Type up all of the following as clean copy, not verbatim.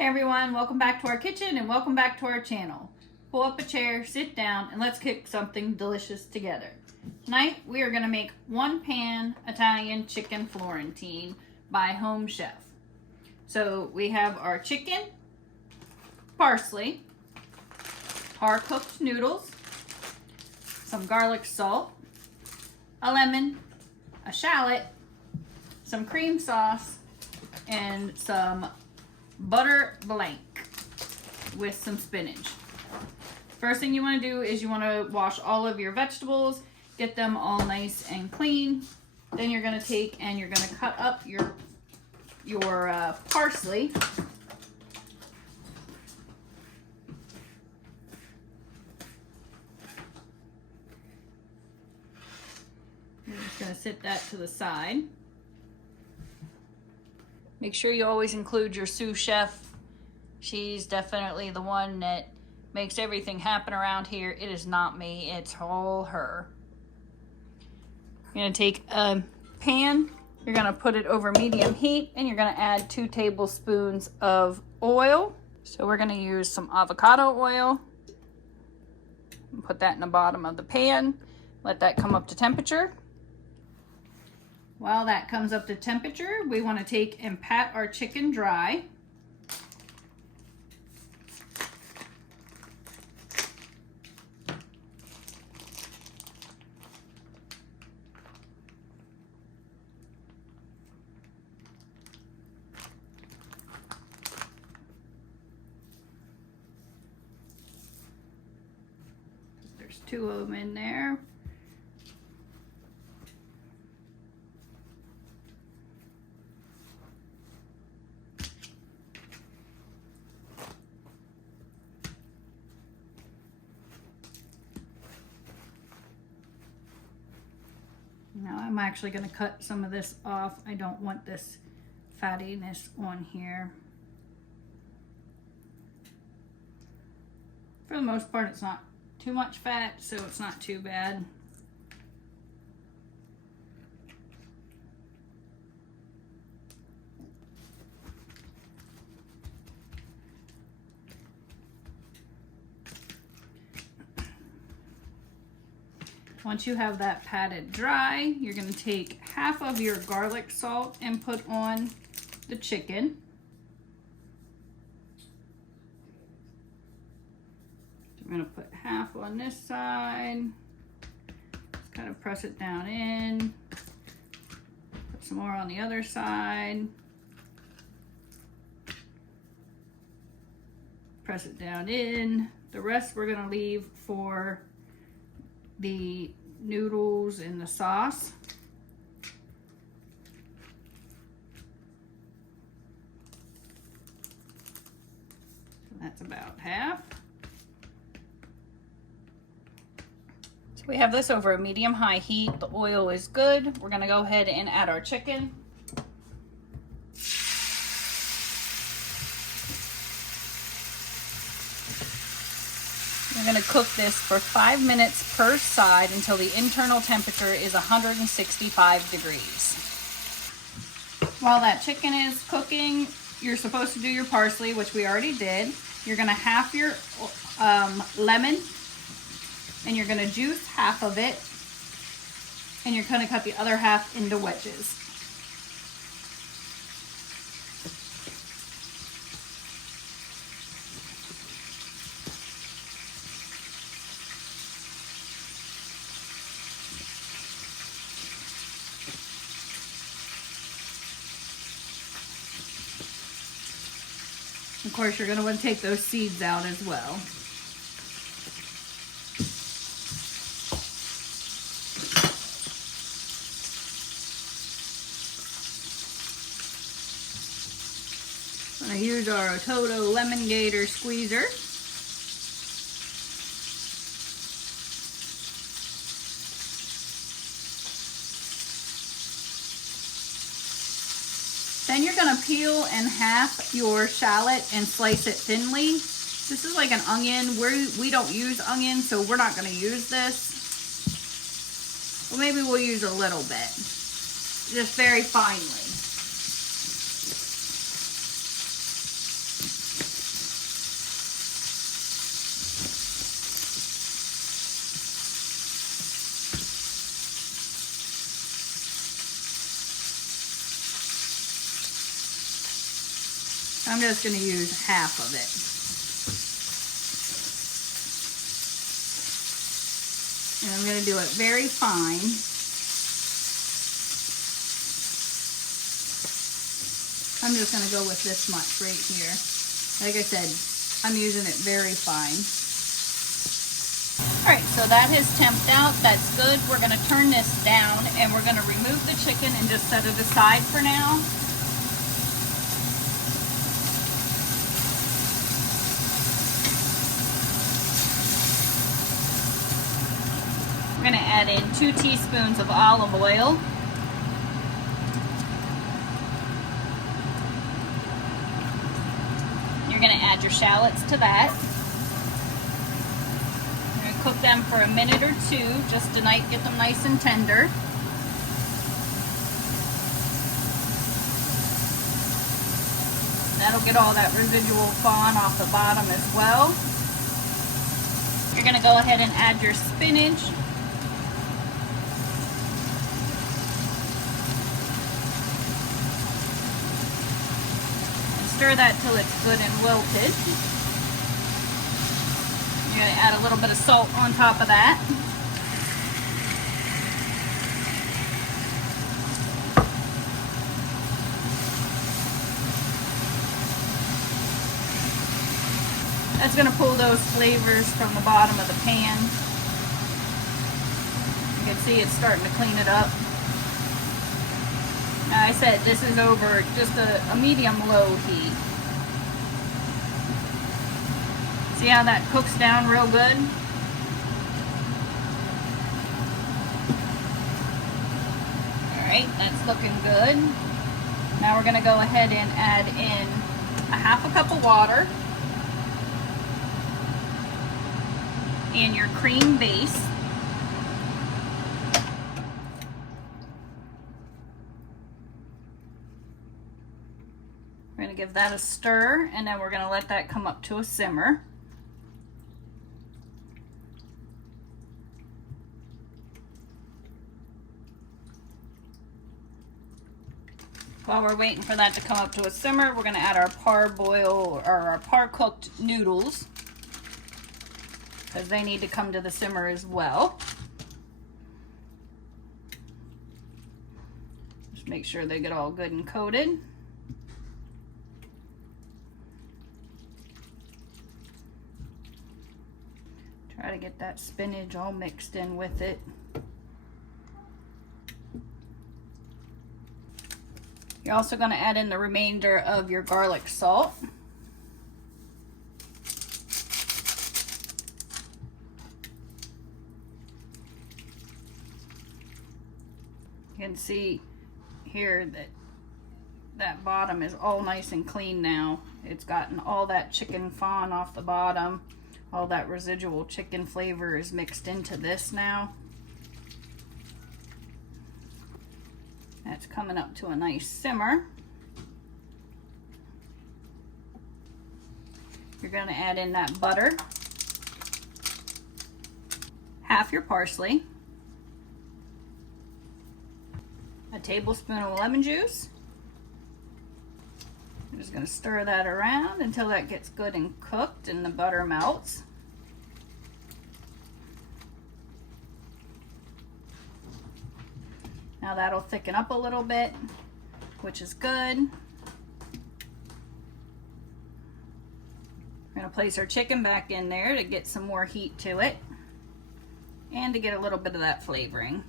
Hey everyone, welcome back to our kitchen and welcome back to our channel. Pull up a chair, sit down, and let's cook something delicious together. Tonight we are going to make one pan Italian chicken Florentine by Home Chef. So we have our chicken, parsley, our cooked noodles, some garlic salt, a lemon, a shallot, some cream sauce, and some butter blank with some spinach. First thing you want to do is you want to wash all of your vegetables, get them all nice and clean. Then you're going to take and you're going to cut up your parsley. You're just going to sit that to the side. Make sure you always include your sous chef. She's definitely the one that makes everything happen around here. It is not me, it's all her. You're gonna take a pan, you're gonna put it over medium heat, and you're gonna add 2 tablespoons of oil. So we're gonna use some avocado oil. Put that in the bottom of the pan. Let that come up to temperature. While that comes up to temperature, we want to take and pat our chicken dry. There's 2 of them in there. Now I'm actually going to cut some of this off. I don't want this fattiness on here. For the most part, it's not too much fat, so it's not too bad. Once you have that patted dry, you're going to take half of your garlic salt and put on the chicken. So I'm going to put half on this side. Just kind of press it down in. Put some more on the other side. Press it down in. The rest we're going to leave for the noodles and the sauce. So that's about half. So we have this over a medium-high heat. The oil is good. We're going to go ahead and add our chicken. We're going to cook this for 5 minutes per side until the internal temperature is 165 degrees. While that chicken is cooking, you're supposed to do your parsley, which we already did. You're going to half your lemon, and you're going to juice half of it, and you're going to cut the other half into wedges. Of course, you're going to want to take those seeds out as well. I'm going to use our Toto Lemon Gator squeezer. Then you're going to peel in half your shallot and slice it thinly. This is like an onion. We don't use onion, so we're not going to use this. Well, maybe we'll use a little bit, just very finely. I'm just going to use half of it. And I'm going to do it very fine. I'm just going to go with this much right here. Like I said, I'm using it very fine. All right, so that has temped out. That's good. We're going to turn this down and we're going to remove the chicken and just set it aside for now. I'm going to add in 2 teaspoons of olive oil. You're going to add your shallots to that. You're going to cook them for a minute or 2 just to get them nice and tender. That'll get all that residual fawn off the bottom as well. You're going to go ahead and add your spinach. Stir that till it's good and wilted. You're going to add a little bit of salt on top of that. That's going to pull those flavors from the bottom of the pan. You can see it's starting to clean it up. Now I said this is over just a medium-low heat. See how that cooks down real good? Alright, that's looking good. Now we're going to go ahead and add in a half a cup of water and your cream base. We're going to give that a stir, and then we're going to let that come up to a simmer. While we're waiting for that to come up to a simmer, we're going to add our parboil or our par-cooked noodles, because they need to come to the simmer as well. Just make sure they get all good and coated. Try to get that spinach all mixed in with it. You're also going to add in the remainder of your garlic salt. You can see here that that bottom is all nice and clean now. It's gotten all that chicken fawn off the bottom. All that residual chicken flavor is mixed into this now. That's coming up to a nice simmer. You're going to add in that butter, half your parsley, a tablespoon of lemon juice. I'm just going to stir that around until that gets good and cooked and the butter melts. Now that'll thicken up a little bit, which is good. We're going to place our chicken back in there to get some more heat to it and to get a little bit of that flavoring.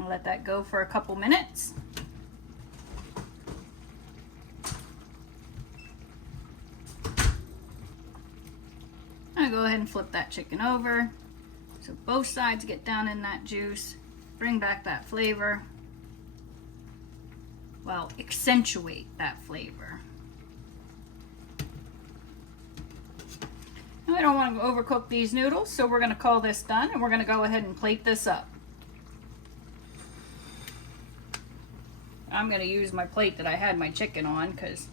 I'll let that go for a couple minutes. I'm gonna go ahead and flip that chicken over so both sides get down in that juice, bring back that flavor. Well, accentuate that flavor. Now, I don't want to overcook these noodles, so we're going to call this done and we're going to go ahead and plate this up. I'm going to use my plate that I had my chicken on, because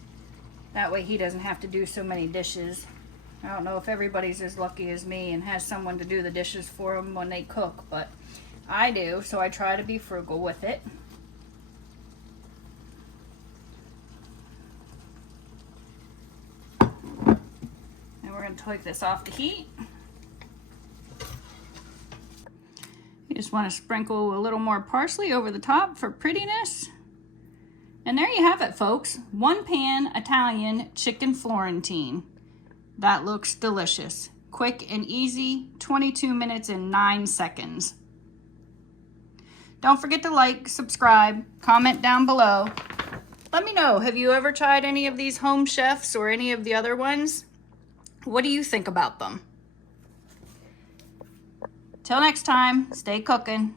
that way he doesn't have to do so many dishes. I don't know if everybody's as lucky as me and has someone to do the dishes for them when they cook, but I do, so I try to be frugal with it. And we're going to take this off the heat. You just want to sprinkle a little more parsley over the top for prettiness. And there you have it, folks. 1-pan Italian chicken Florentine. That looks delicious. Quick and easy, 22 minutes and 9 seconds. Don't forget to like, subscribe, comment down below. Let me know, have you ever tried any of these Home Chefs or any of the other ones? What do you think about them? Till next time, stay cooking.